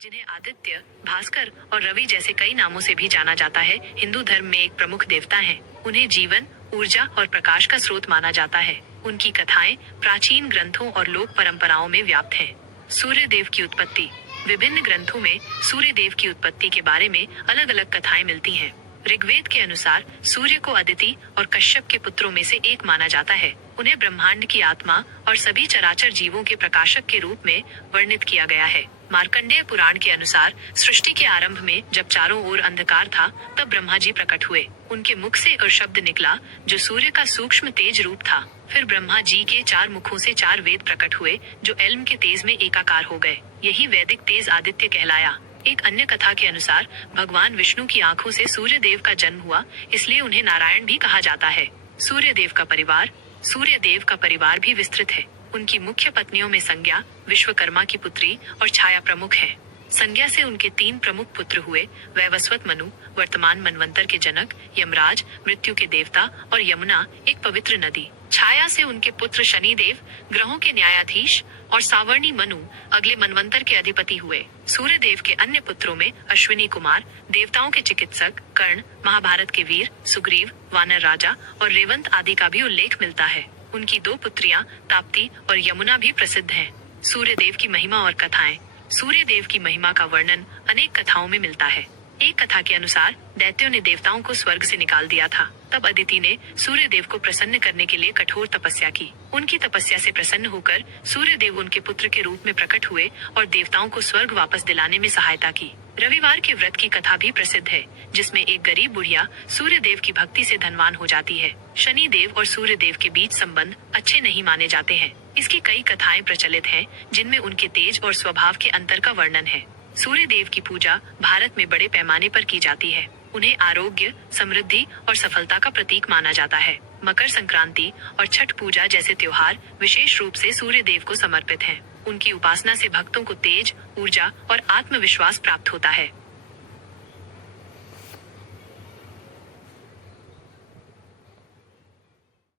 जिन्हें आदित्य, भास्कर और रवि जैसे कई नामों से भी जाना जाता है, हिंदू धर्म में एक प्रमुख देवता हैं। उन्हें जीवन, ऊर्जा और प्रकाश का स्रोत माना जाता है। उनकी कथाएं प्राचीन ग्रंथों और लोक परंपराओं में व्याप्त हैं। सूर्य देव की उत्पत्ति। विभिन्न ग्रंथों में सूर्य देव की उत्पत्ति के बारे में अलग अलग कथाएं मिलती हैं। ऋग्वेद के अनुसार सूर्य को अदिति और कश्यप के पुत्रों में से एक माना जाता है। उन्हें ब्रह्मांड की आत्मा और सभी चराचर जीवों के प्रकाशक के रूप में वर्णित किया गया है। मार्कंडेय पुराण के अनुसार सृष्टि के आरंभ में जब चारों ओर अंधकार था, तब ब्रह्मा जी प्रकट हुए। उनके मुख से और शब्द निकला जो सूर्य का सूक्ष्म तेज रूप था। फिर ब्रह्मा जी के 4 मुखों से 4 वेद प्रकट हुए जो एल्म के तेज में एकाकार हो गए। यही वैदिक तेज आदित्य कहलाया। एक अन्य कथा के अनुसार भगवान विष्णु की आंखों से सूर्य देव का जन्म हुआ, इसलिए उन्हें नारायण भी कहा जाता है। सूर्य देव का परिवार। सूर्य देव का परिवार भी विस्तृत है। उनकी मुख्य पत्नियों में संज्ञा, विश्वकर्मा की पुत्री और छाया प्रमुख है। संज्ञा से उनके 3 प्रमुख पुत्र हुए, वैवस्वत मनु, वर्तमान मनवंतर के जनक, यमराज, मृत्यु के देवता, और यमुना, एक पवित्र नदी। छाया से उनके पुत्र शनिदेव, ग्रहों के न्यायाधीश, और सावर्णी मनु, अगले मनवंतर के अधिपति हुए। सूर्य देव के अन्य पुत्रों में अश्विनी कुमार, देवताओं के चिकित्सक, कर्ण, महाभारत के वीर, सुग्रीव, वानर राजा और रेवंत आदि का भी उल्लेख मिलता है। उनकी 2 पुत्रियां ताप्ती और यमुना भी प्रसिद्ध हैं। सूर्य देव की महिमा और कथाएं। सूर्य देव की महिमा का वर्णन अनेक कथाओं में मिलता है। एक कथा के अनुसार दैत्यों ने देवताओं को स्वर्ग से निकाल दिया था। तब अदिति ने सूर्य देव को प्रसन्न करने के लिए कठोर तपस्या की। उनकी तपस्या से प्रसन्न होकर सूर्य देव उनके पुत्र के रूप में प्रकट हुए और देवताओं को स्वर्ग वापस दिलाने में सहायता की। रविवार के व्रत की कथा भी प्रसिद्ध है, जिसमें एक गरीब बुढ़िया सूर्य देव की भक्ति से धनवान हो जाती है। शनि देव और सूर्य देव के बीच संबंध अच्छे नहीं माने जाते हैं। इसकी कई कथाएं प्रचलित हैं, जिनमें उनके तेज और स्वभाव के अंतर का वर्णन है। सूर्य देव की पूजा भारत में बड़े पैमाने पर की जाती है। उन्हें आरोग्य, समृद्धि और सफलता का प्रतीक माना जाता है। मकर संक्रांति और छठ पूजा जैसे त्योहार विशेष रूप से सूर्य देव को समर्पित हैं। उनकी उपासना से भक्तों को तेज, ऊर्जा और आत्मविश्वास प्राप्त होता है।